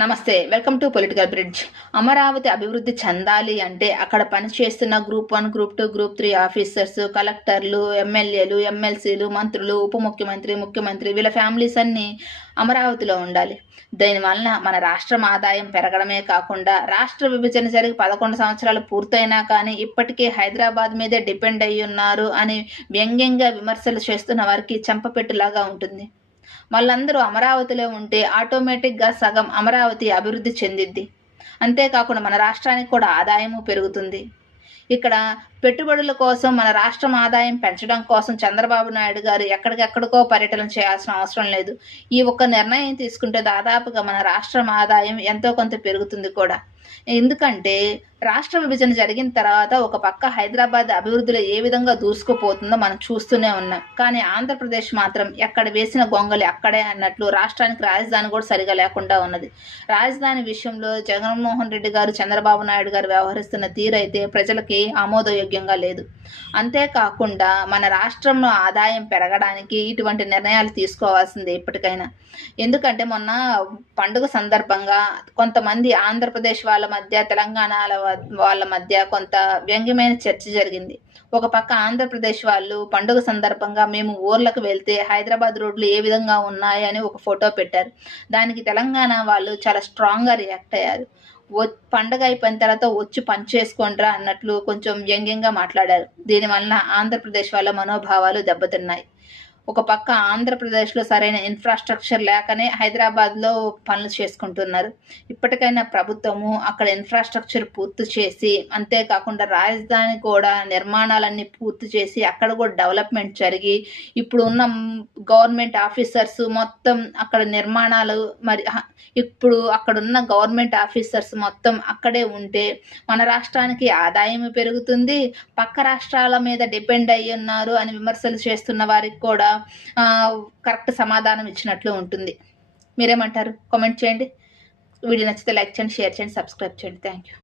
నమస్తే, welcome to political bridge. Amaravati అభివృద్ధి చెందాలి అంటే అక్కడ పనిచేస్తున్న గ్రూప్ 1, గ్రూప్ 2, గ్రూప్ 3 ఆఫీసర్స్, కలెక్టర్లు, ఎమ్మెల్యేలు, ఎమ్మెల్సీలు, మంత్రులు, ఉప ముఖ్యమంత్రి, ముఖ్యమంత్రి వీళ్ళ ఫ్యామిలీస్ అన్నీ అమరావతిలో ఉండాలి. దీనివలన మన రాష్ట్రం ఆదాయం పెరగడమే కాకుండా రాష్ట్ర విభజన జరిగి 11 సంవత్సరాలు పూర్తయినా కానీ ఇప్పటికే హైదరాబాద్ మీదే డిపెండ్ అయ్యి ఉన్నారు అని వ్యంగ్యంగా విమర్శలు చేస్తున్న వారికి చెంపపెట్టులాగా ఉంటుంది. వాళ్ళందరూ అమరావతిలో ఉంటే ఆటోమేటిక్గా సగం అమరావతి అభివృద్ధి చెందిద్ది. అంతేకాకుండా మన రాష్ట్రానికి కూడా ఆదాయము పెరుగుతుంది. ఇక్కడ పెట్టుబడుల కోసం మన రాష్ట్రం ఆదాయం పెంచడం కోసం చంద్రబాబు నాయుడు గారు ఎక్కడికెక్కడికో పర్యటన చేయాల్సిన అవసరం లేదు. ఈ ఒక్క నిర్ణయం తీసుకుంటే దాదాపుగా మన రాష్ట్రం ఆదాయం ఎంతో కొంత పెరుగుతుంది కూడా. ఎందుకంటే రాష్ట్ర విభజన జరిగిన తర్వాత ఒక పక్క హైదరాబాద్ అభివృద్ధిలో ఏ విధంగా దూసుకుపోతుందో మనం చూస్తూనే ఉన్నాం. కానీ ఆంధ్రప్రదేశ్ మాత్రం ఎక్కడ వేసిన గొంగలి అక్కడే అన్నట్లు రాష్ట్రానికి రాజధాని కూడా సరిగా లేకుండా ఉన్నది. రాజధాని విషయంలో జగన్మోహన్ రెడ్డి గారు, చంద్రబాబు నాయుడు గారు వ్యవహరిస్తున్న తీరైతే ప్రజలకి ఆమోదయోగ్యంగా లేదు. అంతేకాకుండా మన రాష్ట్రంలో ఆదాయం పెరగడానికి ఇటువంటి నిర్ణయాలు తీసుకోవాల్సిందే ఇప్పటికైనా. ఎందుకంటే మొన్న పండుగ సందర్భంగా కొంతమంది ఆంధ్రప్రదేశ్ వాళ్ళ మధ్య, తెలంగాణ వాళ్ళ మధ్య కొంత వ్యంగ్యమైన చర్చ జరిగింది. ఒక పక్క ఆంధ్రప్రదేశ్ వాళ్ళు పండుగ సందర్భంగా మేము ఊర్లకు వెళ్తే హైదరాబాద్ రోడ్లు ఏ విధంగా ఉన్నాయి అని ఒక ఫోటో పెట్టారు. దానికి తెలంగాణ వాళ్ళు చాలా స్ట్రాంగ్గా రియాక్ట్ అయ్యారు. పండగ అయిపోయిన తర్వాత వచ్చి పని చేసుకోండిరా అన్నట్లు కొంచెం వ్యంగ్యంగా మాట్లాడారు. దీనివల్ల ఆంధ్రప్రదేశ్ వాళ్ళ మనోభావాలు దెబ్బతిన్నాయి. ఒక పక్క ఆంధ్రప్రదేశ్లో సరైన ఇన్ఫ్రాస్ట్రక్చర్ లేకనే హైదరాబాద్లో పనులు చేసుకుంటున్నారు. ఇప్పటికైనా ప్రభుత్వము అక్కడ ఇన్ఫ్రాస్ట్రక్చర్ పూర్తి చేసి, అంతేకాకుండా రాజధాని కూడా నిర్మాణాలన్నీ పూర్తి చేసి అక్కడ కూడా డెవలప్మెంట్ జరిగి ఇప్పుడు ఉన్న గవర్నమెంట్ ఆఫీసర్స్ మొత్తం అక్కడ నిర్మాణాలు ఇప్పుడు అక్కడున్న గవర్నమెంట్ ఆఫీసర్స్ మొత్తం అక్కడే ఉంటే మన రాష్ట్రానికి ఆదాయం పెరుగుతుంది. పక్క రాష్ట్రాల మీద డిపెండ్ అయ్యి ఉన్నారు అని విమర్శలు చేస్తున్న వారికి కూడా కరెక్ట్ సమాధానం ఇచ్చినట్లు ఉంటుంది. మీరేమంటారు? కామెంట్ చేయండి. వీడియో నచ్చితే లైక్ చేయండి, షేర్ చేయండి, సబ్స్క్రైబ్ చేయండి. Thank you.